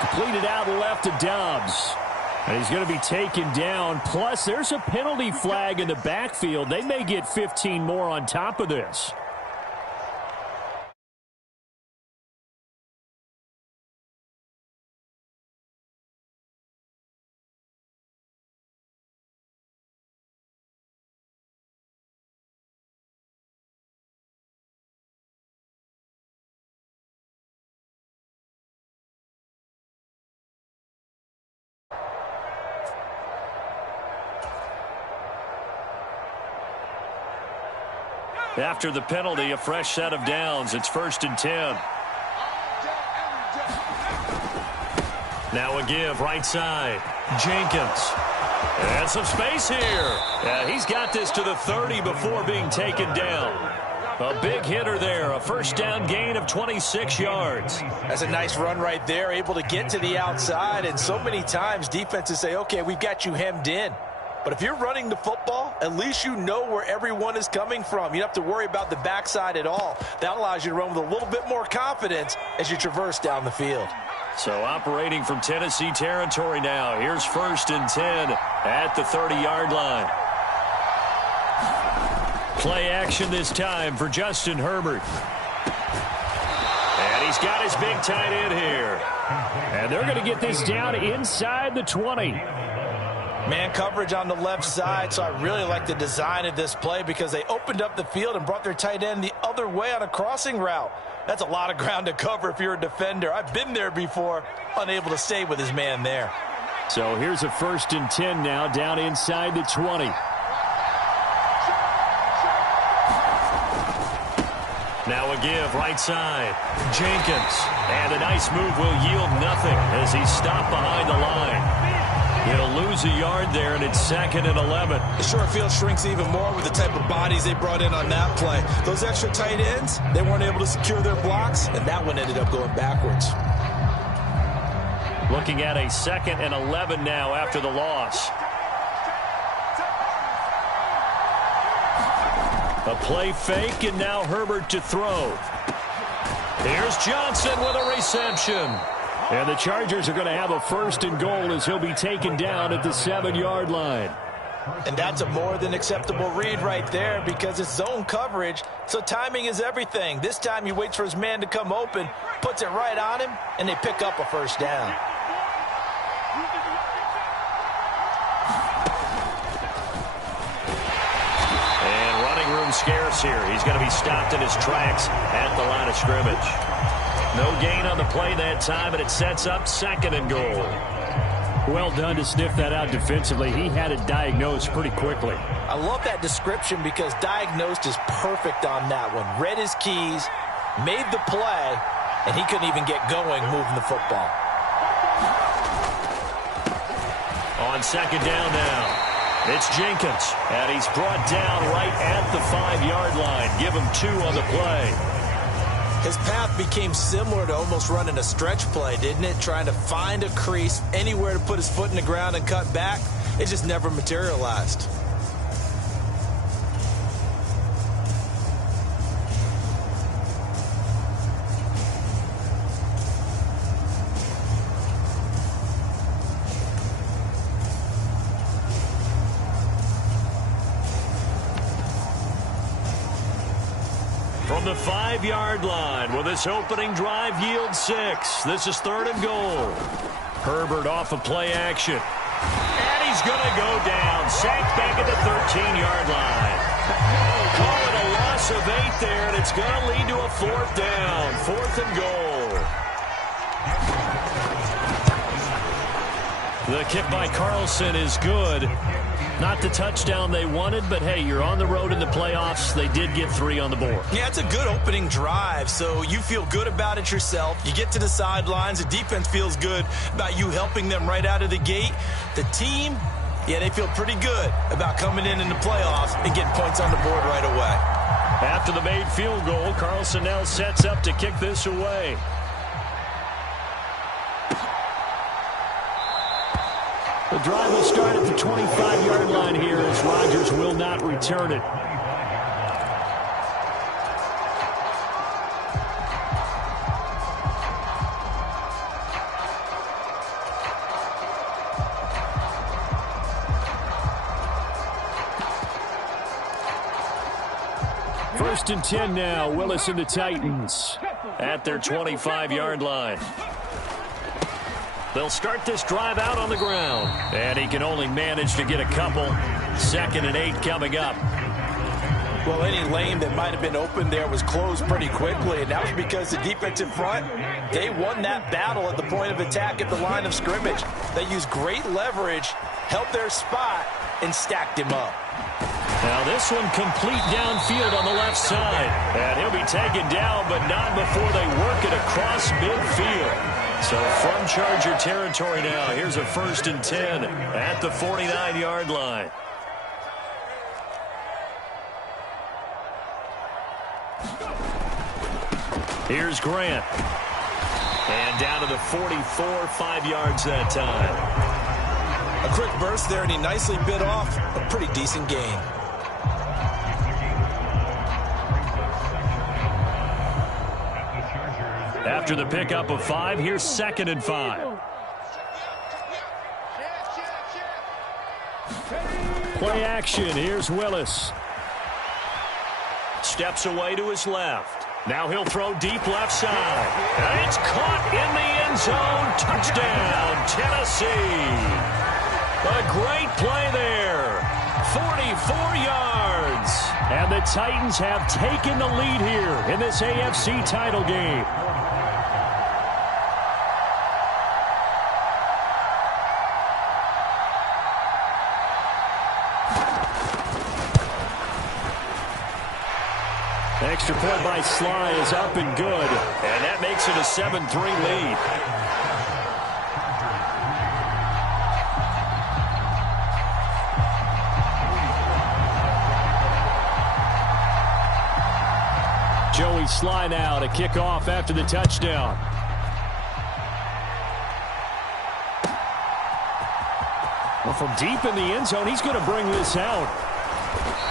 Completed out left to Dobbs. And he's going to be taken down. Plus, there's a penalty flag in the backfield. They may get 15 more on top of this. After the penalty, a fresh set of downs. It's 1st and 10. Now a give right side. Jenkins. And some space here. Yeah, he's got this to the 30 before being taken down. A big hitter there. A first down gain of 26 yards. That's a nice run right there. Able to get to the outside. And so many times defenses say, okay, we've got you hemmed in. But if you're running the football, at least you know where everyone is coming from. You don't have to worry about the backside at all. That allows you to run with a little bit more confidence as you traverse down the field. So operating from Tennessee territory now. Here's 1st and 10 at the 30-yard line. Play action this time for Justin Herbert. And he's got his big tight end here. And they're going to get this down inside the 20. Man coverage on the left side, so I really like the design of this play because they opened up the field and brought their tight end the other way on a crossing route. That's a lot of ground to cover if you're a defender. I've been there before, unable to stay with his man there. So here's a 1st and 10 now, down inside the 20. Now a give right side. Jenkins. And a nice move will yield nothing as he's stopped behind the line. He'll lose a yard there, and it's 2nd and 11. The short field shrinks even more with the type of bodies they brought in on that play. Those extra tight ends, they weren't able to secure their blocks, and that one ended up going backwards. Looking at a 2nd and 11 now after the loss. A play fake, and now Herbert to throw. Here's Johnson with a reception. And the Chargers are going to have a 1st and goal as he'll be taken down at the 7-yard line. And that's a more than acceptable read right there because it's zone coverage, so timing is everything. This time he waits for his man to come open, puts it right on him, and they pick up a 1st down. And running room scarce here. He's going to be stopped in his tracks at the line of scrimmage. No gain on the play that time, and it sets up 2nd and goal. Well done to sniff that out defensively. He had it diagnosed pretty quickly. I love that description because diagnosed is perfect on that one. Read his keys, made the play, and he couldn't even get going moving the football. On 2nd down now, it's Jenkins, and he's brought down right at the 5-yard line. Give him 2 on the play. His path became similar to almost running a stretch play, didn't it? Trying to find a crease, anywhere to put his foot in the ground and cut back. It just never materialized. From the 5-yard line, will this opening drive yield 6? This is 3rd and goal. Herbert off of play action. And he's going to go down. Sacked back at the 13-yard line. Call it a loss of 8 there, and it's going to lead to a 4th down. 4th and goal. The kick by Carlson is good. Not the touchdown they wanted, but hey, you're on the road in the playoffs. They did get 3 on the board. Yeah, it's a good opening drive, so you feel good about it yourself. You get to the sidelines. The defense feels good about you helping them right out of the gate. The team, yeah, they feel pretty good about coming in the playoffs and getting points on the board right away. After the made field goal, Carlson now sets up to kick this away. The drive will start at the 25-yard line here as Rodgers will not return it. First and 10 now. Willis and the Titans at their 25-yard line. They'll start this drive out on the ground. And he can only manage to get a couple. 2nd and 8 coming up. Well, any lane that might have been open there was closed pretty quickly, and that was because the defensive front, they won that battle at the point of attack at the line of scrimmage. They used great leverage, held their spot, and stacked him up. Now this one complete downfield on the left side. And he'll be taken down, but not before they work it across midfield. So from Charger territory now, here's a 1st and 10 at the 49-yard line. Here's Grant. And down to the 44, 5 yards that time. A quick burst there, and he nicely bit off a pretty decent gain. After the pickup of 5, here's 2nd and 5. Play action. Here's Willis. Steps away to his left. Now he'll throw deep left side. And it's caught in the end zone. Touchdown, Tennessee. A great play there. 44 yards. And the Titans have taken the lead here in this AFC title game. Extra point by Sly is up and good. And that makes it a 7-3 lead. Joey Sly now to kick off after the touchdown. Well, from deep in the end zone, he's going to bring this out.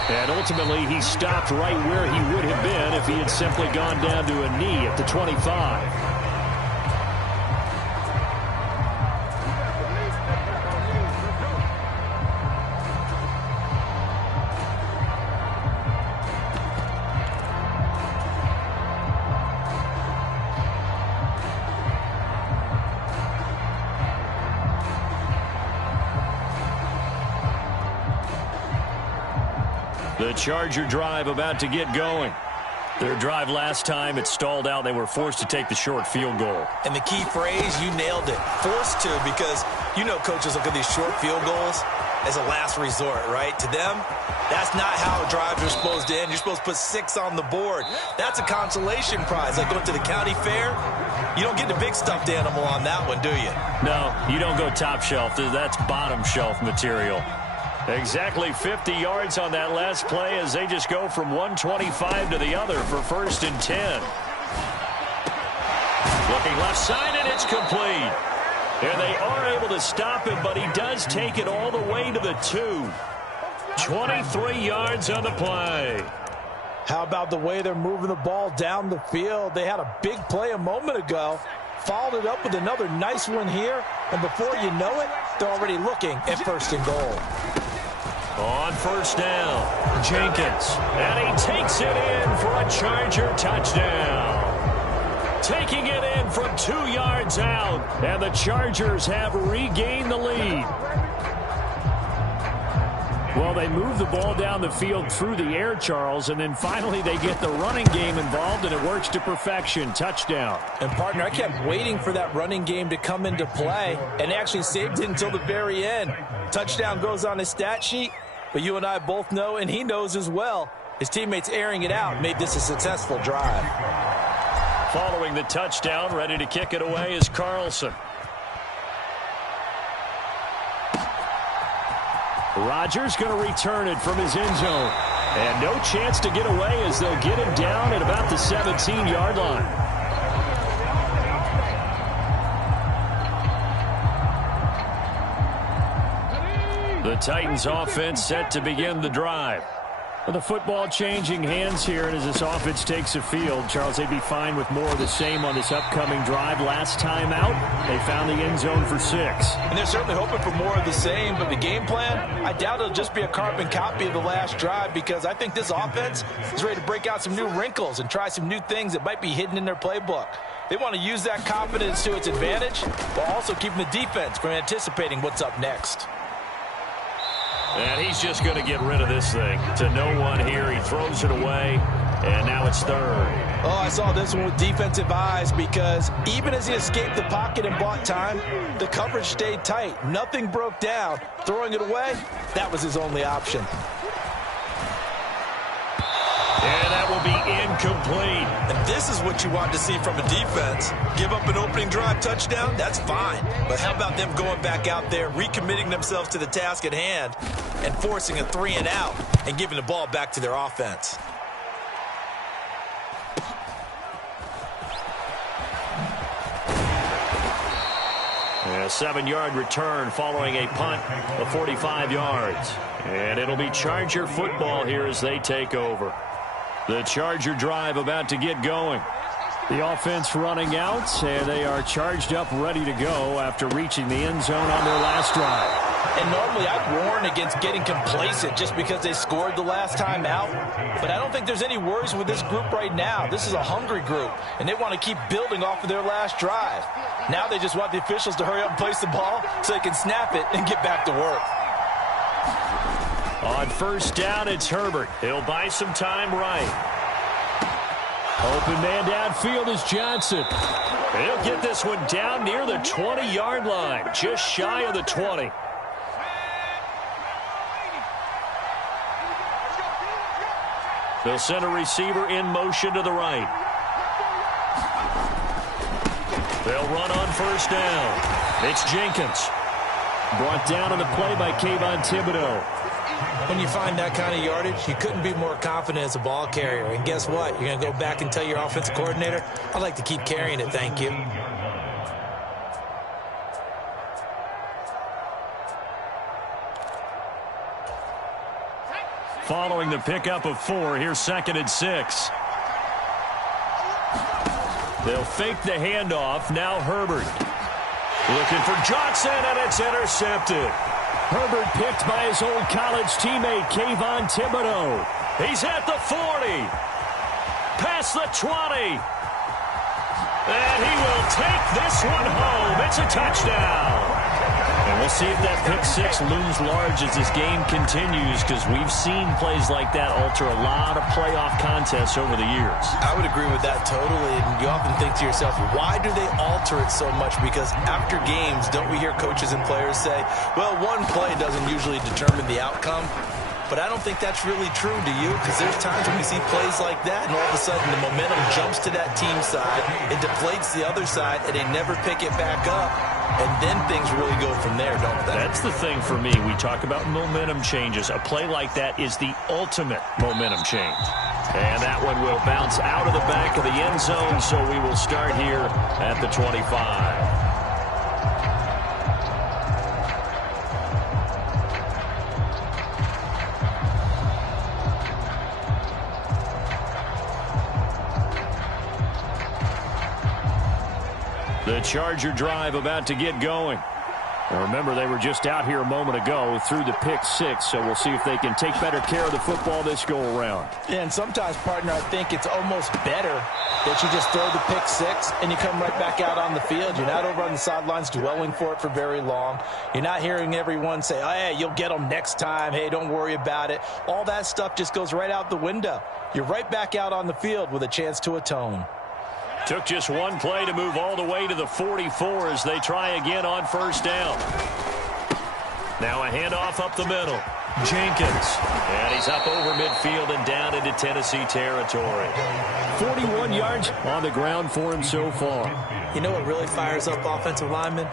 And ultimately, he stopped right where he would have been if he had simply gone down to a knee at the 25. The Charger drive about to get going. Their drive last time, it stalled out. They were forced to take the short field goal. And the key phrase, you nailed it. Forced to, because you know coaches look at these short field goals as a last resort, right? To them, that's not how drives are supposed to end. You're supposed to put 6 on the board. That's a consolation prize. Like going to the county fair, you don't get the big stuffed animal on that one, do you? No, you don't go top shelf. That's bottom shelf material. Exactly 50 yards on that last play as they just go from 125 to the other for 1st and 10. Looking left side, and it's complete. And they are able to stop him, but he does take it all the way to the 2. 23 yards on the play. How about the way they're moving the ball down the field? They had a big play a moment ago. Followed it up with another nice one here. And before you know it, they're already looking at 1st and goal. On 1st down, Jenkins. And he takes it in for a Charger touchdown. Taking it in from 2 yards out. And the Chargers have regained the lead. Well, they move the ball down the field through the air, Charles, and then finally they get the running game involved, and it works to perfection. Touchdown. And, partner, I kept waiting for that running game to come into play, and actually saved it until the very end. Touchdown goes on his stat sheet, but you and I both know, and he knows as well, his teammates airing it out made this a successful drive. Following the touchdown, ready to kick it away is Carlson. Rodgers going to return it from his end zone. And no chance to get away as they'll get him down at about the 17-yard line. The Titans offense set to begin the drive. Well, the football changing hands here, and as this offense takes the field, Charles, they'd be fine with more of the same on this upcoming drive. Last time out, they found the end zone for 6. And they're certainly hoping for more of the same, but the game plan, I doubt it'll just be a carbon copy of the last drive, because I think this offense is ready to break out some new wrinkles and try some new things that might be hidden in their playbook. They want to use that confidence to its advantage while also keeping the defense from anticipating what's up next. And he's just going to get rid of this thing to no one here. He throws it away, and now it's 3rd. Oh, I saw this one with defensive eyes, because even as he escaped the pocket and bought time, the coverage stayed tight. Nothing broke down. Throwing it away, that was his only option. And that will be incomplete. And this is what you want to see from a defense. Give up an opening drive touchdown, that's fine. But how about them going back out there, recommitting themselves to the task at hand, and forcing a 3-and-out and giving the ball back to their offense? A 7-yard return following a punt of 45 yards. And it'll be Charger football here as they take over. The Charger drive about to get going. The offense running out, and they are charged up, ready to go after reaching the end zone on their last drive. And normally I'd warn against getting complacent just because they scored the last time out. But I don't think there's any worries with this group right now. This is a hungry group, and they want to keep building off of their last drive. Now they just want the officials to hurry up and place the ball so they can snap it and get back to work. On 1st down, it's Herbert. He'll buy some time right. Open man downfield is Johnson. He'll get this one down near the 20-yard line, just shy of the 20. They'll send a receiver in motion to the right. They'll run on 1st down. It's Jenkins. Brought down on the play by Kayvon Thibodeau. When you find that kind of yardage, you couldn't be more confident as a ball carrier. And guess what? You're going to go back and tell your offensive coordinator, I'd like to keep carrying it, thank you. Following the pickup of 4, here's 2nd and 6. They'll fake the handoff. Now Herbert. Looking for Johnson, and it's intercepted. Herbert picked by his old college teammate, Kayvon Thibodeau. He's at the 40. Past the 20. And he will take this one home. It's a touchdown. And we'll see if that pick 6 looms large as this game continues, because we've seen plays like that alter a lot of playoff contests over the years. I would agree with that totally. And you often think to yourself, why do they alter it so much? Because after games, don't we hear coaches and players say, well, one play doesn't usually determine the outcome. But I don't think that's really true, do you? Because there's times when we see plays like that, and all of a sudden the momentum jumps to that team side, it deflates the other side, and they never pick it back up. And then things really go from there, don't they? That's the thing for me. We talk about momentum changes. A play like that is the ultimate momentum change. And that one will bounce out of the back of the end zone, so we will start here at the 25. The Charger drive about to get going. Now remember, they were just out here a moment ago through the pick 6, so we'll see if they can take better care of the football this go-around. Yeah, and sometimes, partner, I think it's almost better that you just throw the pick 6 and you come right back out on the field. You're not over on the sidelines dwelling for it for very long. You're not hearing everyone say, oh, hey, you'll get them next time. Hey, don't worry about it. All that stuff just goes right out the window. You're right back out on the field with a chance to atone. Took just one play to move all the way to the 44 as they try again on 1st down. Now a handoff up the middle. Jenkins. And he's up over midfield and down into Tennessee territory. 41 yards on the ground for him so far. You know what really fires up offensive linemen?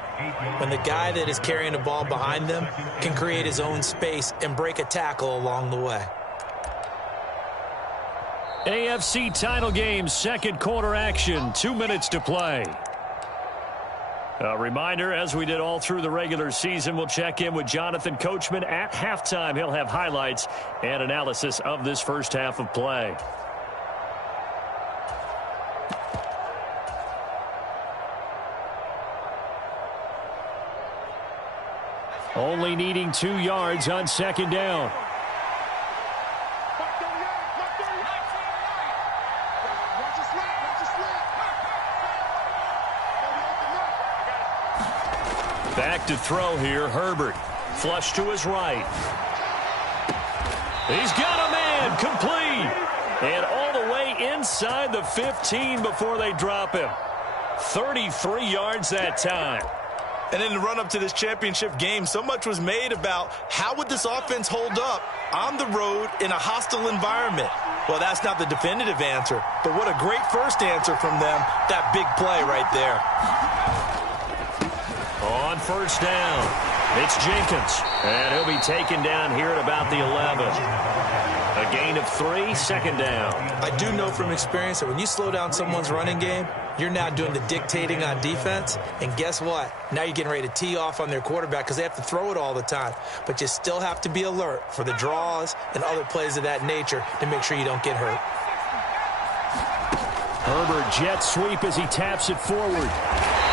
When the guy that is carrying the ball behind them can create his own space and break a tackle along the way. AFC title game, 2nd quarter action, 2 minutes to play. A reminder, as we did all through the regular season, we'll check in with Jonathan Coachman at halftime. He'll have highlights and analysis of this first half of play. Only needing 2 yards on second down. Back to throw here, Herbert. Flush to his right. He's got a man, complete. And all the way inside the 15 before they drop him. 33 yards that time. And in the run-up to this championship game, so much was made about how would this offense hold up on the road in a hostile environment. Well, that's not the definitive answer, but what a great first answer from them, that big play right there. On first down, it's Jenkins, and he'll be taken down here at about the 11. A gain of 3, second down. I do know from experience that when you slow down someone's running game, you're now doing the dictating on defense, and guess what? Now you're getting ready to tee off on their quarterback because they have to throw it all the time. But you still have to be alert for the draws and other plays of that nature to make sure you don't get hurt. Herbert jet sweep as he taps it forward.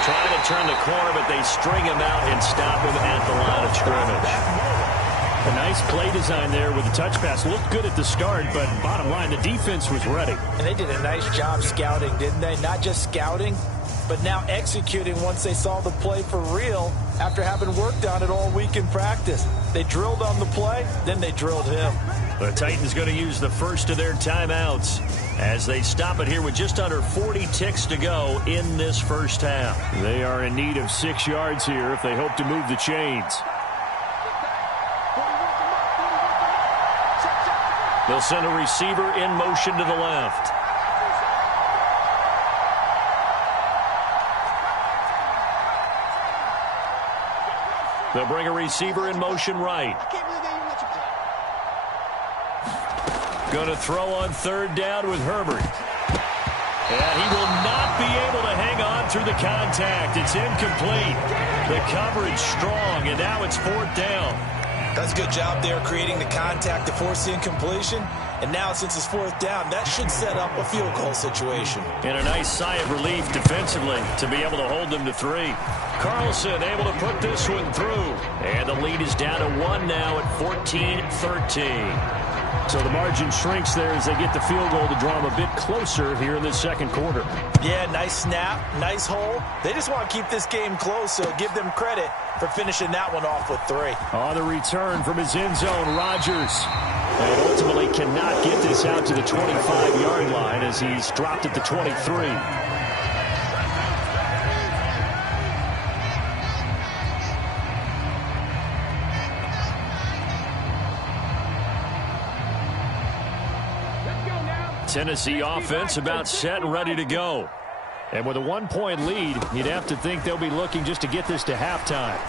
Trying to turn the corner, but they string him out and stop him at the line of scrimmage. A nice play design there with the touch pass. Looked good at the start, but bottom line, the defense was ready. And they did a nice job scouting, didn't they? Not just scouting, but now executing once they saw the play for real after having worked on it all week in practice. They drilled on the play, then they drilled him. The Titans going to use the first of their timeouts as they stop it here with just under 40 ticks to go in this first half. They are in need of 6 yards here if they hope to move the chains. They'll send a receiver in motion to the left. They'll bring a receiver in motion right. Going to throw on third down with Herbert. And he will not be able to hang on through the contact. It's incomplete. The coverage strong, and now it's fourth down. That's a good job there creating the contact to force the incompletion. And now since it's fourth down, that should set up a field goal situation. And a nice sigh of relief defensively to be able to hold them to 3. Carlson able to put this one through. And the lead is down to 1 now at 14-13. So the margin shrinks there as they get the field goal to draw them a bit closer here in this second quarter. Yeah, nice snap, nice hole. They just want to keep this game close, so give them credit for finishing that one off with 3. On the return from his end zone, Rodgers. And ultimately cannot get this out to the 25-yard line as he's dropped at the 23. Tennessee offense about set and ready to go. And with a 1-point lead, you'd have to think they'll be looking just to get this to halftime.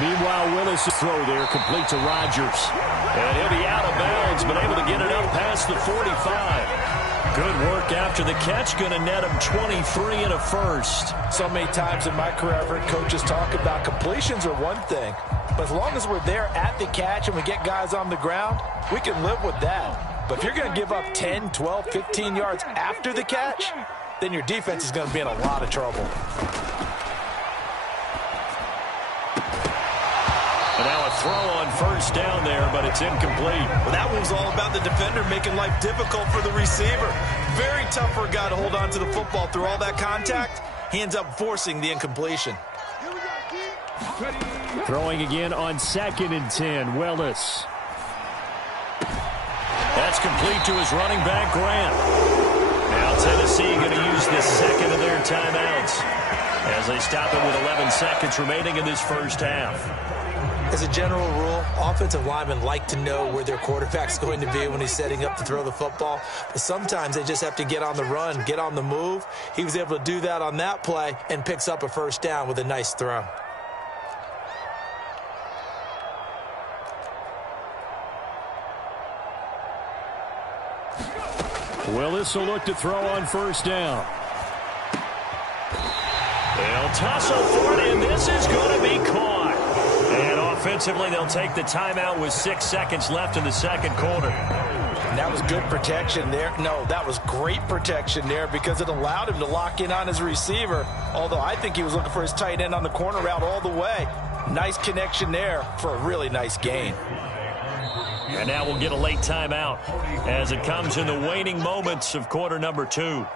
Meanwhile, Willis' throw there complete to Rodgers. And he'll be out of bounds, but able to get it up past the 45. Good work after the catch, going to net him 23 and a first. So many times in my career, I've heard coaches talk about completions are one thing. But as long as we're there at the catch and we get guys on the ground, we can live with that. But if you're going to give up 10, 12, 15 yards after the catch, then your defense is going to be in a lot of trouble. And now a throw on first down there, but it's incomplete. Well, that one was all about the defender making life difficult for the receiver. Very tough for a guy to hold on to the football through all that contact. He ends up forcing the incompletion. Throwing again on 2nd and 10, Willis. That's complete to his running back, Grant. Now Tennessee going to use the second of their timeouts as they stop it with 11 seconds remaining in this first half. As a general rule, offensive linemen like to know where their quarterback's going to be when he's setting up to throw the football. But sometimes they just have to get on the run, get on the move. He was able to do that on that play and picks up a first down with a nice throw. Willis will look to throw on first down. They'll tussle for it, and this is going to be caught. And offensively, they'll take the timeout with 6 seconds left in the second quarter. And that was good protection there. No, that was great protection there because it allowed him to lock in on his receiver, although I think he was looking for his tight end on the corner route all the way. Nice connection there for a really nice gain. And now we'll get a late timeout as it comes in the waning moments of quarter number 2.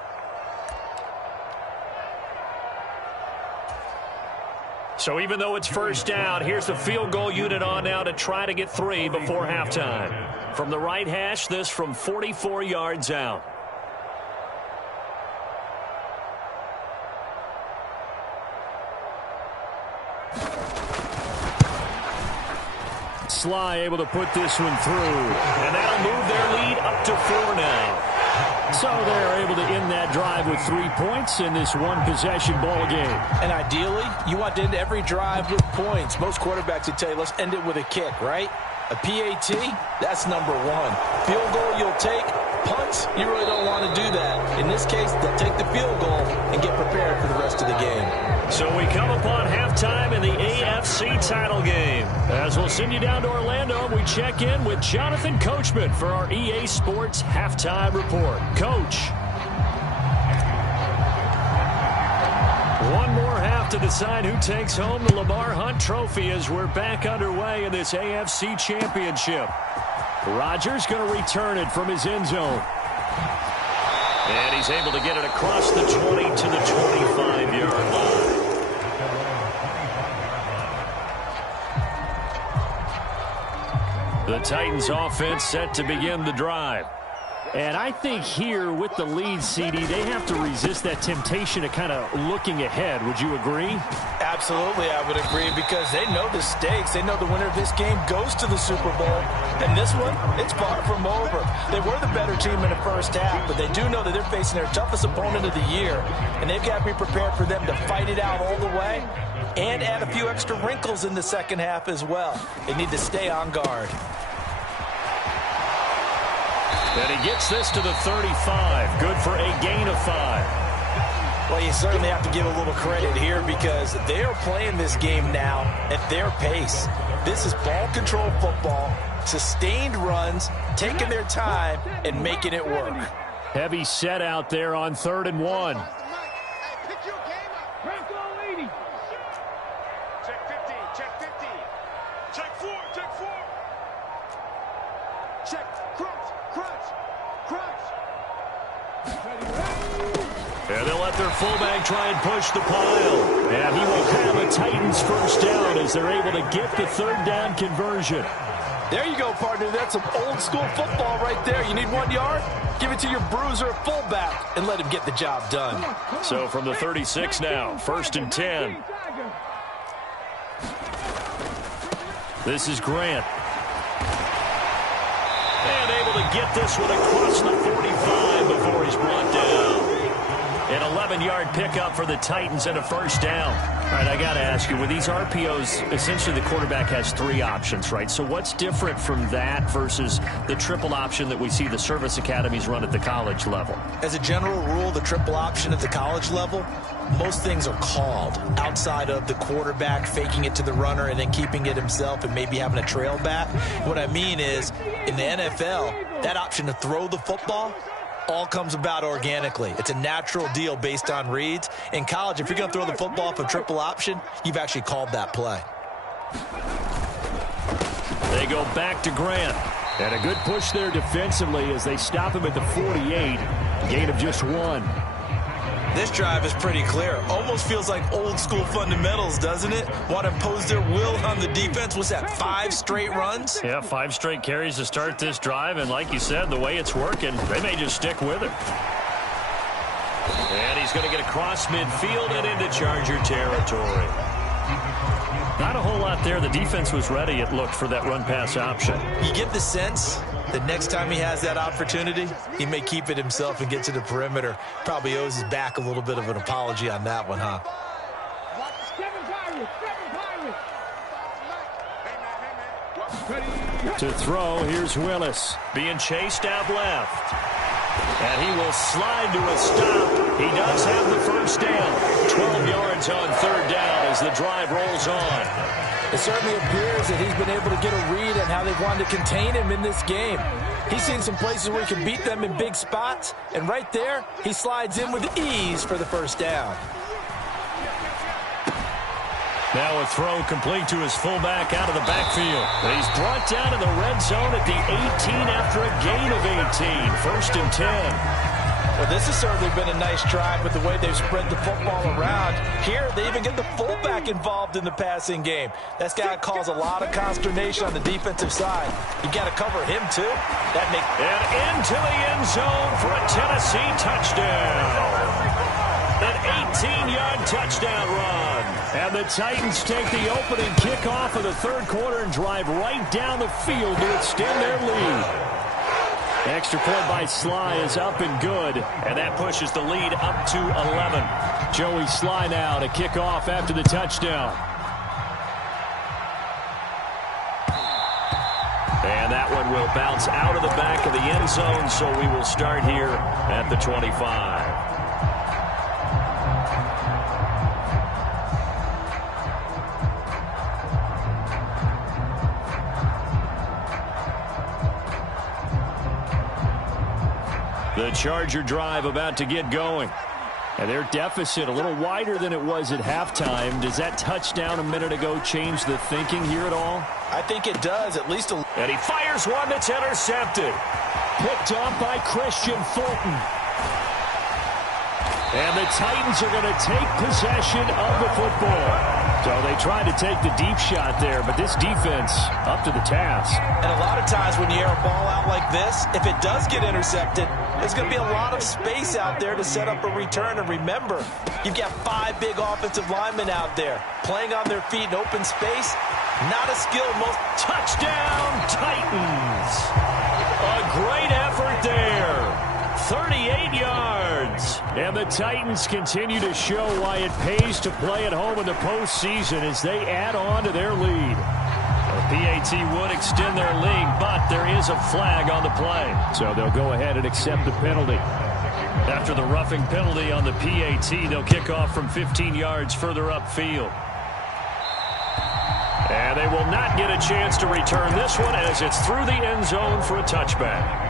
So even though it's first down, here's the field goal unit on now to try to get 3 before halftime. From the right hash, this from 44 yards out. Sly able to put this one through, and that'll move their lead up to 4 now. So they're able to end that drive with 3 points in this one-possession ball game. And ideally, you want to end every drive with points. Most quarterbacks would tell you, let's end it with a kick, right? A PAT, that's number 1. Field goal, you'll take. Punts, you really don't want to do that. In this case, they'll take the field goal and get prepared for the rest of the game. So we come upon halftime in the AFC title game. As we'll send you down to Orlando, we check in with Jonathan Coachman for our EA Sports Halftime Report. Coach. One more half to decide who takes home the Lamar Hunt Trophy as we're back underway in this AFC Championship. Rodgers going to return it from his end zone. And he's able to get it across the 20 to the 25-yard line. The Titans offense set to begin the drive. And I think here with the lead, CD, they have to resist that temptation of kind of looking ahead. Would you agree? Absolutely, I would agree, because they know the stakes. They know the winner of this game goes to the Super Bowl. And this one, it's far from over. They were the better team in the first half, but they do know that they're facing their toughest opponent of the year. And they've got to be prepared for them to fight it out all the way and add a few extra wrinkles in the second half as well. They need to stay on guard. And he gets this to the 35. Good for a gain of 5. Well, you certainly have to give a little credit here because they are playing this game now at their pace. This is ball control football, sustained runs, taking their time, and making it work. Heavy set out there on 3rd and 1. And they'll let their fullback try and push the pile. And he will have a Titans first down as they're able to get the 3rd down conversion. There you go, partner. That's some old-school football right there. You need 1 yard? Give it to your bruiser fullback and let him get the job done. So from the 36 now, 1st and 10. This is Grant. And able to get this one across the 45 before he's brought down. An 11-yard pickup for the Titans and a first down. All right, I got to ask you, with these RPOs, essentially the quarterback has 3 options, right? So what's different from that versus the triple option that we see the service academies run at the college level? As a general rule, the triple option at the college level, most things are called outside of the quarterback faking it to the runner and then keeping it himself and maybe having a trail back. What I mean is, in the NFL, that option to throw the football all comes about organically. It's a natural deal based on reads. In college, if you're going to throw the football for triple option, you've actually called that play. They go back to Grant. And a good push there defensively as they stop him at the 48. Gain of just 1. This drive is pretty clear. Almost feels like old school fundamentals, doesn't it? Want to impose their will on the defense. Was that 5 straight runs? Yeah, 5 straight carries to start this drive. And like you said, the way it's working, they may just stick with it. And he's going to get across midfield and into Charger territory. Not a whole lot there. The defense was ready, it looked, for that run-pass option. You get the sense that next time he has that opportunity, he may keep it himself and get to the perimeter. Probably owes his back a little bit of an apology on that one, huh? To throw, here's Willis. Being chased out left. And he will slide to a stop. He does have the first down. 12 yards on third down as the drive rolls on. It certainly appears that he's been able to get a read on how they've wanted to contain him in this game. He's seen some places where he can beat them in big spots, and right there, he slides in with ease for the first down. Now a throw complete to his fullback out of the backfield. And he's brought down in the red zone at the 18 after a gain of 18. First and 10. Well, this has certainly been a nice drive with the way they've spread the football around. Here, they even get the fullback involved in the passing game. That's got to cause a lot of consternation on the defensive side. You got to cover him, too. And into the end zone for a Tennessee touchdown. An 18-yard touchdown run. And the Titans take the opening kickoff of the third quarter and drive right down the field to extend their lead. Extra point by Sly is up and good, and that pushes the lead up to 11. Joey Sly now to kick off after the touchdown. And that one will bounce out of the back of the end zone, so we will start here at the 25. The Charger drive about to get going. And their deficit a little wider than it was at halftime. Does that touchdown a minute ago change the thinking here at all? I think it does, at least a... And he fires one that's intercepted. Picked off by Christian Fulton. And the Titans are going to take possession of the football. So they tried to take the deep shot there, but this defense up to the task. And a lot of times when you air a ball out like this, if it does get intercepted, there's going to be a lot of space out there to set up a return. And remember, you've got 5 big offensive linemen out there playing on their feet in open space. Not a skill. Touchdown, Titans. A great effort there. 38 yards. And the Titans continue to show why it pays to play at home in the postseason as they add on to their lead. The PAT would extend their lead, but there is a flag on the play. So they'll go ahead and accept the penalty. After the roughing penalty on the PAT, they'll kick off from 15 yards further upfield. And they will not get a chance to return this one as it's through the end zone for a touchback.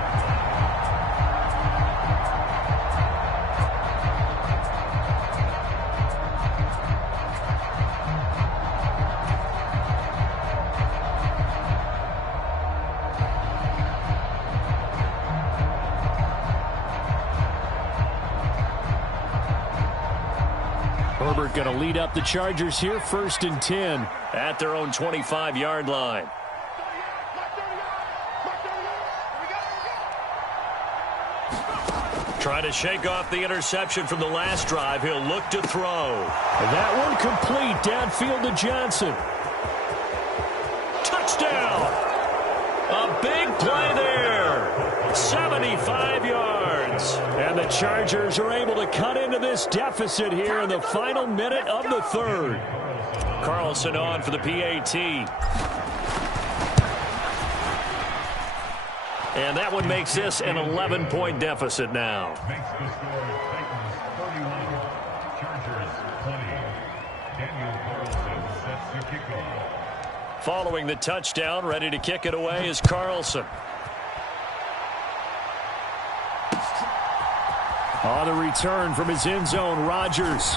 Herbert going to lead up the Chargers here, 1st and 10 at their own 25-yard line. Trying to shake off the interception from the last drive. He'll look to throw. And that one complete downfield to Johnson. Touchdown! A big play there. 75 yards. And the Chargers are able to cut into this deficit here in the final minute of the third. Carlson on for the PAT. And that one makes this an 11-point deficit now. Following the touchdown, ready to kick it away is Carlson. On the return from his end zone, Rodgers.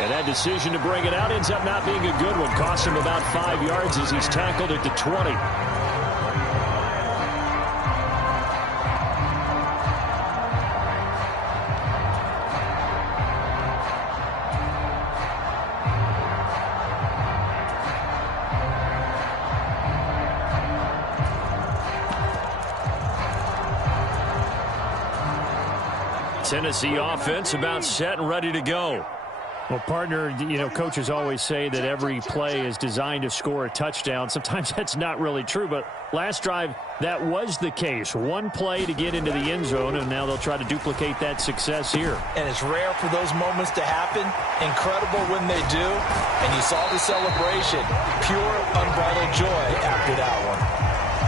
And that decision to bring it out ends up not being a good one. Cost him about 5 yards as he's tackled at the 20. Tennessee offense about set and ready to go. Well, partner, you know, coaches always say that every play is designed to score a touchdown. Sometimes that's not really true, but last drive, that was the case. One play to get into the end zone, and now they'll try to duplicate that success here. And it's rare for those moments to happen. Incredible when they do. And you saw the celebration. Pure, unbridled joy after that one.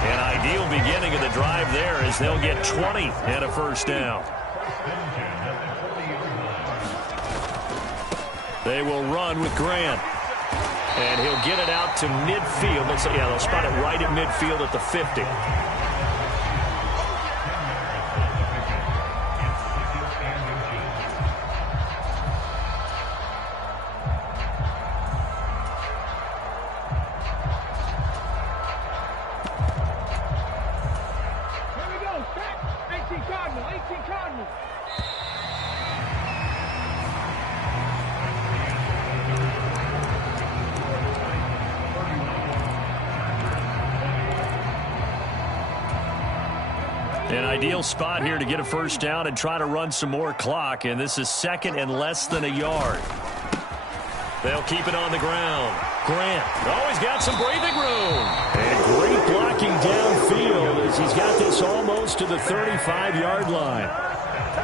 An ideal beginning of the drive there as they'll get 20 and a first down. They will run with Grant. And he'll get it out to midfield. Looks like, yeah, they'll spot it right at midfield at the 50. An ideal spot here to get a first down and try to run some more clock, and this is second and less than a yard. They'll keep it on the ground. Grant always got some breathing room. And great blocking downfield as he's got this almost to the 35-yard line.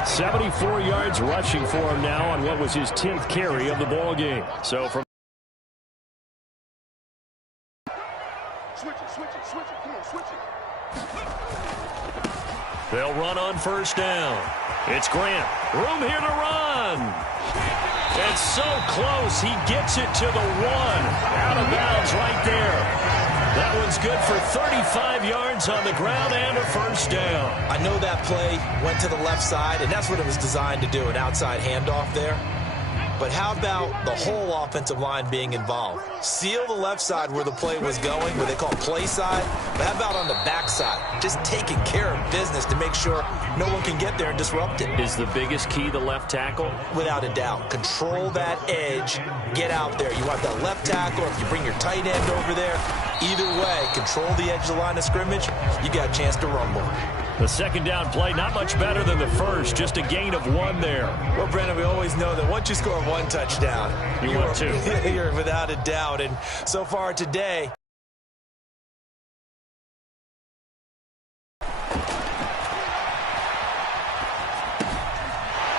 74 yards rushing for him now on what was his 10th carry of the ball game. So from switch it, come on, switch it. They'll run on first down. It's Grant. Room here to run. It's so close. He gets it to the 1. Out of bounds right there. That one's good for 35 yards on the ground and a first down. I know that play went to the left side, and that's what it was designed to do, an outside handoff there. But how about the whole offensive line being involved? Seal the left side where the play was going, where they call play side. But how about on the back side? Just taking care of business to make sure no one can get there and disrupt it. Is the biggest key the left tackle? Without a doubt. Control that edge. Get out there. You want that left tackle, or if you bring your tight end over there, either way, control the edge of the line of scrimmage, you got a chance to rumble. The second down play, not much better than the first, just a gain of 1 there. Well, Brandon, we always know that once you score 1 touchdown, you want 2. You're without a doubt. And so far today,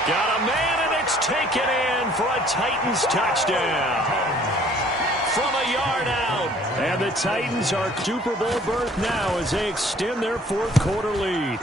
got a man, and it's taken in for a Titans touchdown. From a yard out. And the Titans are Super Bowl berth now as they extend their fourth quarter lead.